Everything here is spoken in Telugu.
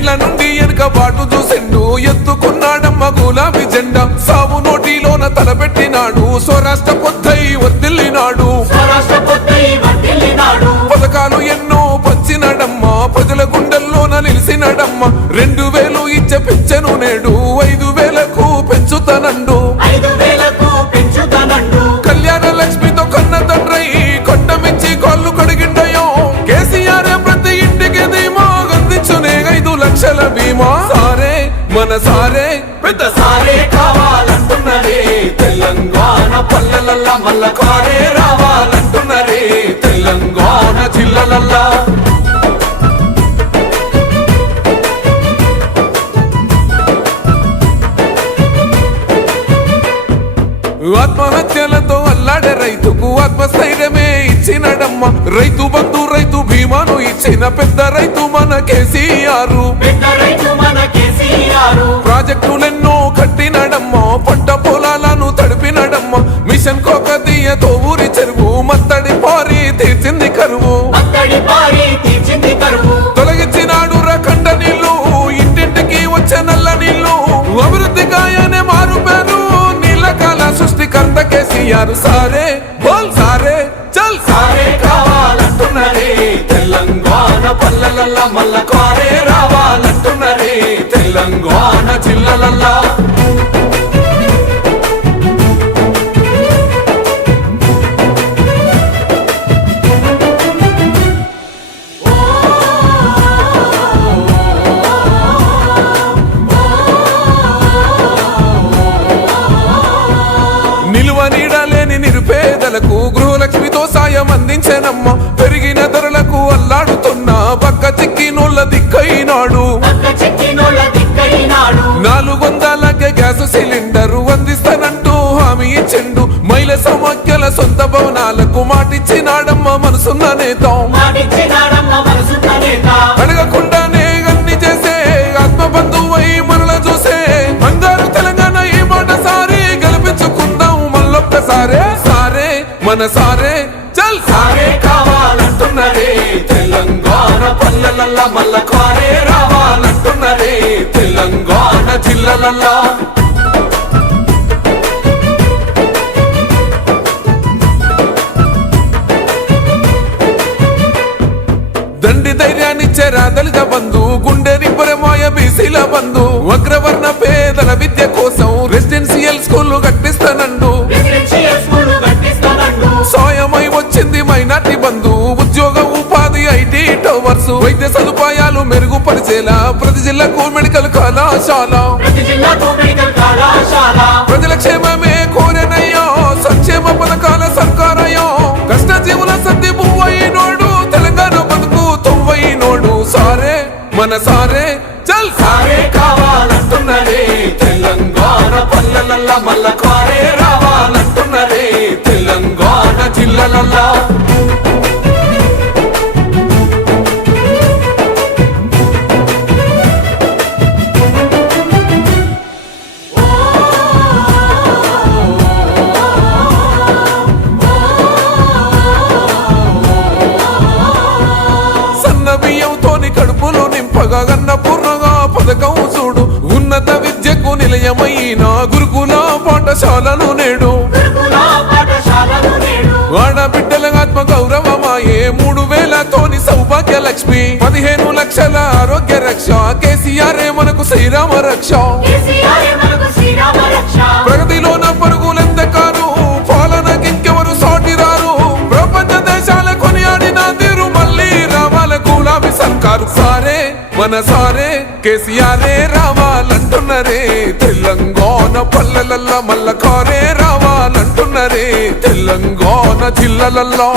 ఏండ్ల నుండి వెనుక బాటు చూసిండు. ఎత్తుకున్నాడమ్మ గులాబీ జెండా. సాగు నోటిలోన తలపెట్టినాడు. స్వరాష్ట్ర పొద్దై వర్దిల్లినాడు మన సారే పెద్ద సారే కావాలంటున్నరే. తెలంగాణ పల్లెలల్లా మల్ల కారే రావాలంటున్నరే. తెలంగాణ జిల్లాలల్లా. ఆత్మహత్యలతో అల్లాడే రైతుకు ఆత్మస్థైర్యం ఇచ్చినడమ్మ రైతు బంధు రైతు బీమాను ఇచ్చిన పెద్ద రైతు మన కేసీఆర్. పెద్ద అందించనమ్మ పెరిగిన ధరలకు అల్లాడుతున్న. పక్క చిక్కినోళ్ళ దిక్కైనాడు. నాలుగు వందలకే గ్యాస్ సిలిండర్ అందిస్తానంటూ హామీ ఇచ్చిండు. మహిళ సమాఖ్యల సొంత భవనాలకు మాటిచ్చినాడమ్మ మనసున్న నేత. అడగకుండానే అన్ని చేసే ఆత్మ బంధువై మనల చూసే. అందరూ తెలంగాణ ఈ మాట సారి గెలిపించుకుందాం మళ్ళొక్కసారే. సారే మన సారే. పల్లెలల్లా మల్ల కారే రావాలంటున్నరే. తెలంగాణ జిల్లాలల్లా. దండి ధైర్యాన్నిచ్చే రాదలిత బంధు. గుండె నిబ్బరమాయ బీసీల బంధు. అగ్రవర్ణ పేదల విద్య కోసం రెసిడెన్షియల్ స్కూల్ కట్టిస్తానండు మెరుగుపరిచేలా. ప్రతి జిల్లాకు మెడికల్ కళాశాల. ప్రజల క్షేమమే కోరెనయ్యో. సంక్షేమ పథకాల సర్కారయ్యో. కష్ట జీవుల సర్ది పువ్వైనోడు తెలంగాణ బతుకు తొవ్వైనోడు సారే మన సారే చల్. సారే కావాలంటున్నరే తెలంగాణ పల్లెలల్లా మల్ల కడుపులో పూర్ణగా పథకం చూడు. ఉన్నత విద్యకు నిలయమైన గురుకుల పాఠశాలను నేడు. గురుకుల నేడు ఆడబిడ్డల ఆత్మ గౌరవమాయే మూడు వేలతోని సౌభాగ్య లక్ష్మి. పదిహేను లక్షల ఆరోగ్య రక్ష. కేసీఆర్ మనకు శ్రీరామ రక్ష. కేసీఆరే రావాలంటున్నరే. తెలంగాణ పల్లెలల్ల మల్ల కారే రావాలంటున్నరే. తెలంగాణ జిల్లలల్లో.